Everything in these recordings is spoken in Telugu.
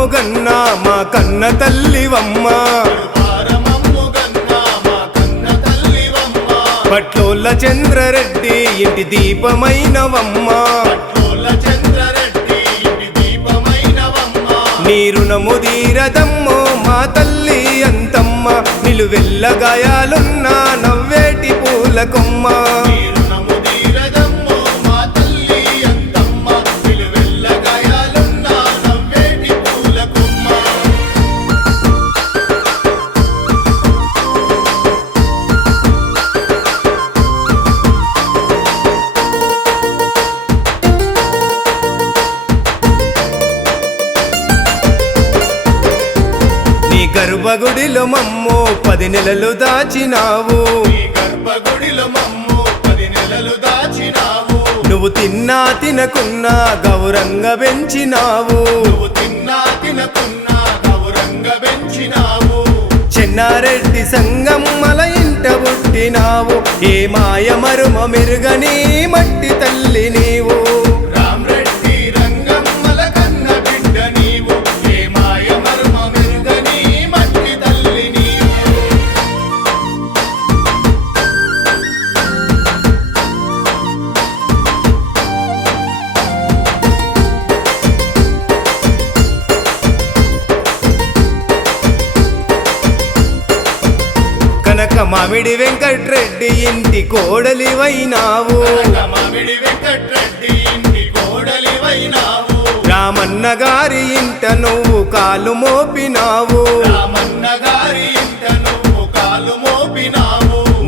మమ్ముగన్నా మా కన్న తల్లివమ్మ పట్లోళ్ళ చంద్రరెడ్డి ఇంటి దీపమైనవమ్మ నీ రుణము తీరదమ్మో మా తల్లి అంతమ్మ నిలువెల్ల గాయాలున్న నవ్వేటి పూల కొమ్మ గర్భగుడిలో మమ్ము 10 నెలలు దాచినావు నువ్వు తిన్నా తినకున్నా గౌరంగా పెంచినావు చెన్నారెడ్డి సంగమ్మల ఇంట పుట్టినావు ఏ మాయ మరుమ మెరుగని మట్టి తల్లి నీవు మామిడి వెంకట్రెడ్డి ఇంటి కోడలివైనావు రామన్న గారి ఇంట నువ్వు కాలు మోపినావు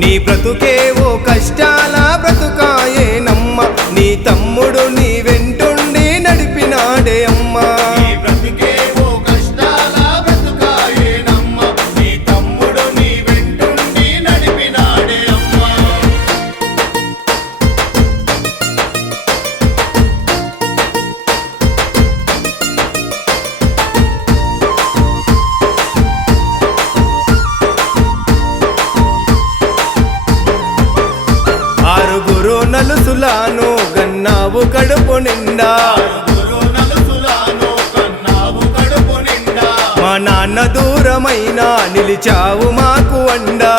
నీ బ్రతుకే ఓ కష్టాల బ్రతుకాయేనమ్మ నీ తమ్ముడు నీ వెంటుండి నడిపినాడే అమ్మా నలుసులాను గన్నావు కడుపు నిండా మా నాన్న దూరమైనా నిలిచావు మాకు అండా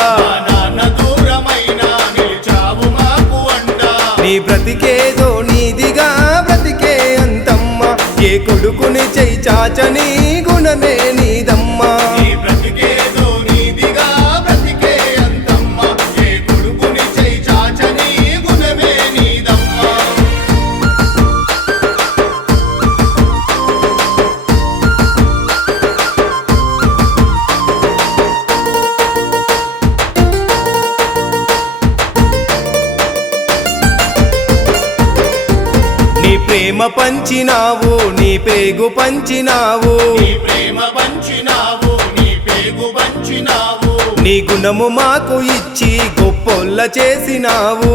నీ బ్రతికేదో నీదిగా బ్రతికే అంతమ్మ ఏ కొడుకుని చెయ్యి చాచని గుణమే నీదమ్మా ప్రేమ పంచినావు నీ పేగు పంచినావు నీ గుణము మాకు ఇచ్చి గొప్పోళ్ళ చేసినావు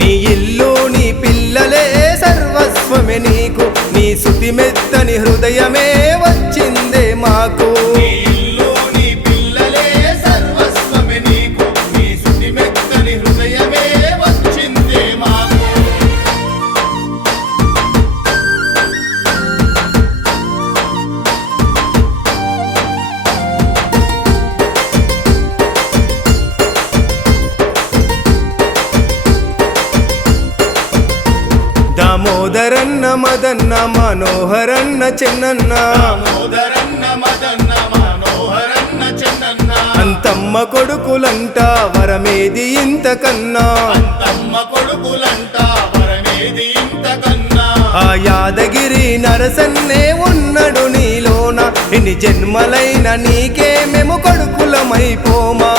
నీ ఇల్లు నీ పిల్లలే సర్వస్వమే నీకు నీ శృతి మెత్తని హృదయమే వచ్చిందే మాకు దామోదరన్న మదన్న మనోహరన్న చెన్నన్న అంతమ్మ కొడుకులంట వరమేది ఇంతకన్నా ఆ యాదగిరి నరసన్నే ఉన్నడు నీలోన ఎన్ని జన్మలైన నీకే మేము కొడుకులమైపోమా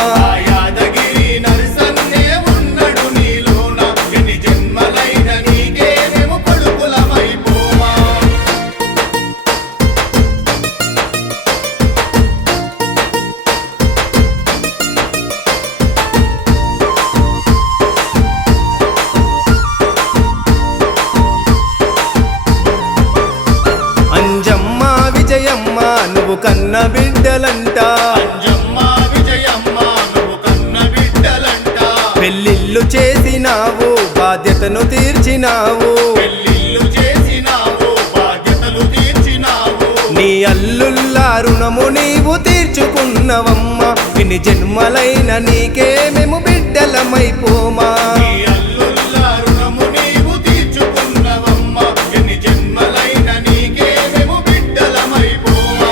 నువ్వు కన్న బిడ్డలంట పెళ్ళిళ్ళు చేసినావు బాధ్యతను తీర్చినావు తీర్చుకున్నవమ్మ ఎన్ని జన్మలైన నీకే మేము బిడ్డలమైపోమా నీ అల్లుళ్ళ రుణము నీవు తీర్చుకున్నవమ్మా ఎన్ని జన్మలైన నీకే మేము బిడ్డలమైపోమా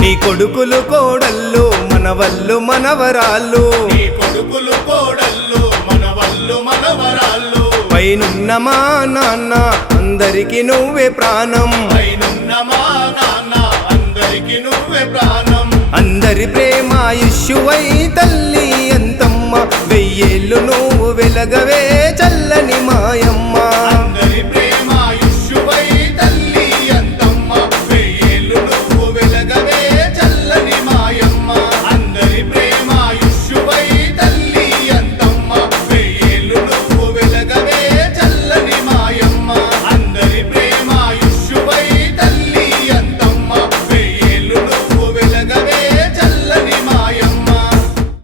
నీ కొడుకులు కోడళ్ళు మనవళ్ళు మనవరాళ్ళు నీ కొడుకులు కోడళ్ళు మనవళ్ళు మనవరాళ్ళు పైనున్న మా నాన్న అందరికి నువ్వే ప్రాణం పైనున్న మా నాన్న అందరికి నువ్వే ప్రాణం అందరి ప్రేమాయుష్యువై తల్లి ఎంతమ్మ వెయ్యేళ్ళు నువ్వు వెలగవే